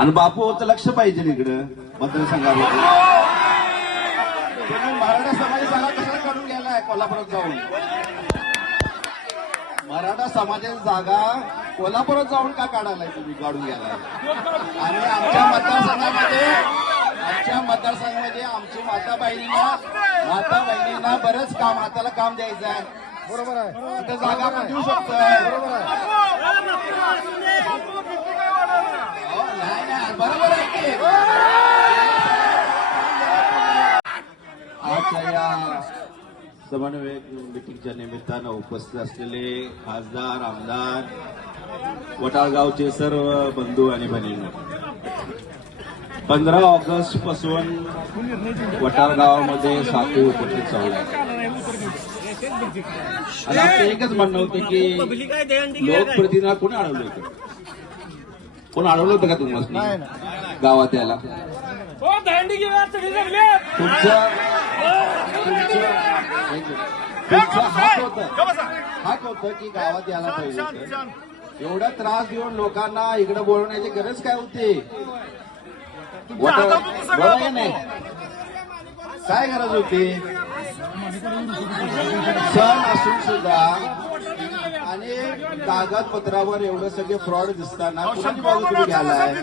आणि बापूचं लक्ष पाहिजे इकडं मतदारसंघामध्ये. मराठा समाज जागा कशाला काढून गेलाय कोल्हापुरात जाऊन? मराठा समाजाची जागा कोल्हापुरात जाऊन का काढायलाय तुम्ही काढून गेलाय. आणि आमच्या मतदारसंघामध्ये आमच्या मतदारसंघामध्ये आमची माता बहिणींना माता बहिणींना बरंच काम हाताला काम द्यायचं आहे. बरोबर आहे. तिथं जागा आपण देऊ शकतोय. बरोबर आहे अहो, नाही नाही बरोबर आहे की आजच्या या समन्वय मिटिंगच्या निमित्तानं उपस्थित असलेले खासदार आमदार वटाळगावचे सर्व बंधू आणि भगिनी. पंधरा ऑगस्टपासून वटार गावामध्ये साखळी उपस्थित चालू आहे. आणि आमचं एकच म्हणणं होतं की लोकप्रतिनिधी कोणी अडवलं इकडे कोण अडवलं होतं का तुम्हाला? गावात यायला? हो तुमचं. तुमचं हक होतं. हक होतं की गावात यायला पाहिजे. एवढा त्रास देऊन लोकांना इकडे बोलवण्याची गरज काय होती? नाही. काय गरज होती? सण असून सुद्धा आणि कागदपत्रावर एवढं सगळे फ्रॉड दिसताना कुणाची बाजू तुम्ही घ्यालाय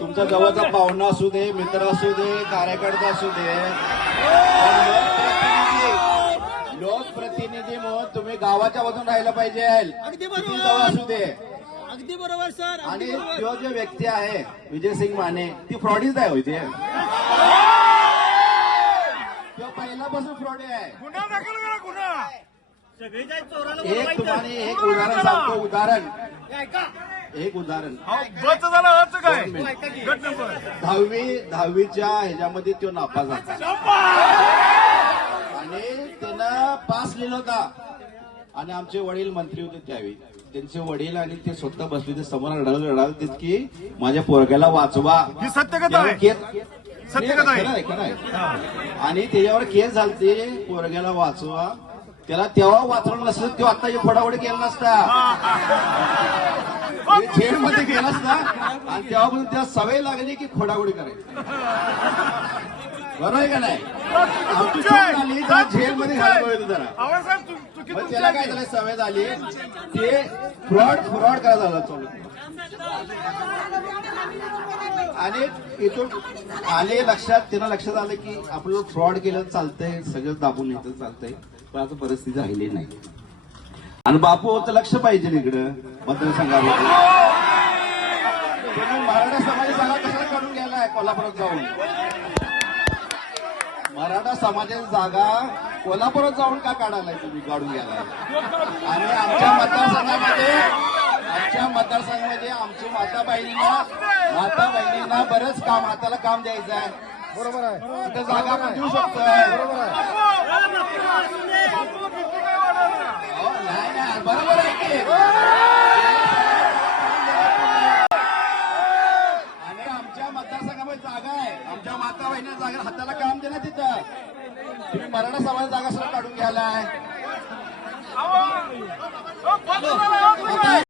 तुमचा जवळचा पाहुणा असू दे मित्र असू दे कार्यकर्ता असू दे. लोकप्रतिनिधी म्हणून तुम्ही गावाच्या बाजून राहायला पाहिजे. अगदी बरोबर. असू दे. अगदी बरोबर सर. आणि तो जो व्यक्ती आहे विजयसिंग माने ती फ्रॉडीच आहे होते तो. पहिल्यापासून फ्रॉड आहे. गुन्हा दाखल करा गुन्हा. सगळी जाय चोराला एक तुम्हाला एक उदाहरण सांगतो उदाहरण. एक उदाहरण. दहावी दहावीच्या ह्याच्यामध्ये तो नापास झाला. होता. आणि आमचे वडील मंत्री होते त्यावेळी. त्यांचे वडील आणि ते स्वतः बसले ते समोर रडाल रडाल की माझ्या पोरग्याला वाचवा. आहे. आणि त्याच्यावर केस झालते पोरग्याला वाचवा. त्याला तेव्हा वाचवलं नसतं तो आता फोडाफोडी केला नसता. जेल मध्ये गेला असता. आणि तेव्हापासून त्या सवय लागली की खोडागोडी करायची. बरोबर आहे का नाही? आमची चूक झाली तर जरा मग त्याला काय. झालं सवय झाली? ते फ्रॉड फ्रॉड करायला झालं चालू आणि इथून आले लक्षात त्यांना लक्षात आलं की आपलं फ्रॉड केलं चालतंय सगळं दाबून येतं चालतंय पण आता परिस्थिती राहिली नाही. आणि बापूचं लक्ष पाहिजे इकडं मतदारसंघामध्ये. तुम्ही मराठा समाज जागा कशाला काढून गेलाय कोल्हापुरात जाऊन. मराठा समाजाची जागा कोल्हापुरात जाऊन का काढायलाय तुम्ही? काढून गेलाय आणि आमच्या मतदारसंघामध्ये आमच्या मतदारसंघामध्ये आमची माता बहिणींना माता बहिणींना बरंच काम हाताला काम द्यायचं आहे. बरोबर आहे. तिथं जागा आपण देऊ शकतोय. बरोबर आहे. अहो, नाही नाही बरोबर आहे की. आणि आमच्या मतदारसंघामध्ये जागा आहे. आमच्या माता बहिणी जागा हाताला तुम्ही मराठा समाज जागा सुद्धा काढून घ्यायलाय